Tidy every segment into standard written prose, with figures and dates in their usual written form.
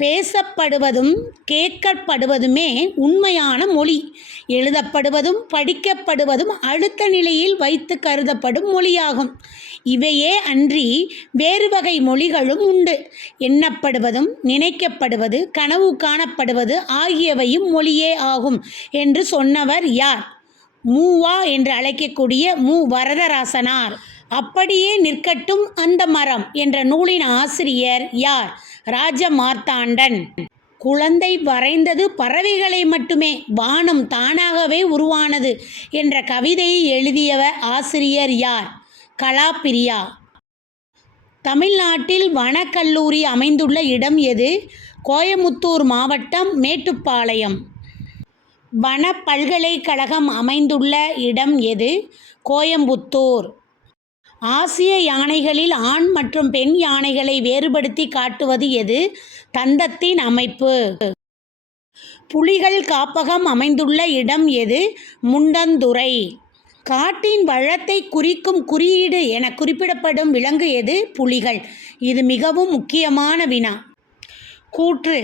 பேசப்படுவதும் கேட்கப்படுவதுமே உண்மையான மொழி. எழுதப்படுவதும் படிக்கப்படுவதும் அடுத்த நிலையில் வைத்து கருதப்படும் மொழியாகும். இவையே அன்றி வேறு வகை மொழிகளும் உண்டு. எண்ணப்படுவதும் நினைக்கப்படுவது கனவு காணப்படுவது ஆகியவையும் மொழியே ஆகும் என்று சொன்னவர் யார்? மூவா என்று அழைக்கக்கூடிய மு. வரதராசனார். அப்படியே நிற்கட்டும் அந்த மரம் என்ற நூலின் ஆசிரியர் யார்? ராஜமார்த்தாண்டன். குழந்தை வரைந்தது பறவைகளை மட்டுமே, வானம் தானாகவே உருவானது என்ற கவிதையை எழுதியவர் ஆசிரியர் யார்? கலாப்பிரியா. தமிழ்நாட்டில் வனக்கல்லூரி அமைந்துள்ள இடம் எது? கோயமுத்தூர் மாவட்டம், மேட்டுப்பாளையம். வன பல்கலைக்கழகம் அமைந்துள்ள இடம் எது? கோயம்புத்தூர். ஆசிய யானைகளில் ஆண் மற்றும் பெண் யானைகளை வேறுபடுத்தி காட்டுவது எது? தந்தத்தின் அமைப்பு. புலிகள் காப்பகம் அமைந்துள்ள இடம் எது? முண்டந்துறை. காட்டின் வளத்தை குறிக்கும் குறியீடு என குறிப்பிடப்படும் விலங்கு எது? புலிகள். இது மிகவும் முக்கியமான வினா. கூற்று: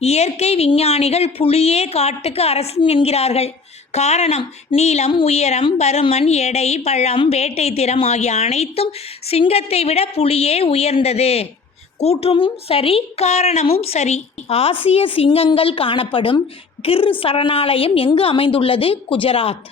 இயற்கை விஞ்ஞானிகள் புலியே காட்டுக்கு அரசன் என்கிறார்கள். காரணம்: நீளம், உயரம், பருமன், எடை, பழம், வேட்டை திறம் ஆகிய அனைத்தும் சிங்கத்தை விட புலியே உயர்ந்தது. கூற்றும் சரி, காரணமும் சரி. ஆசிய சிங்கங்கள் காணப்படும் கிர் சரணாலயம் எங்கு அமைந்துள்ளது? குஜராத்.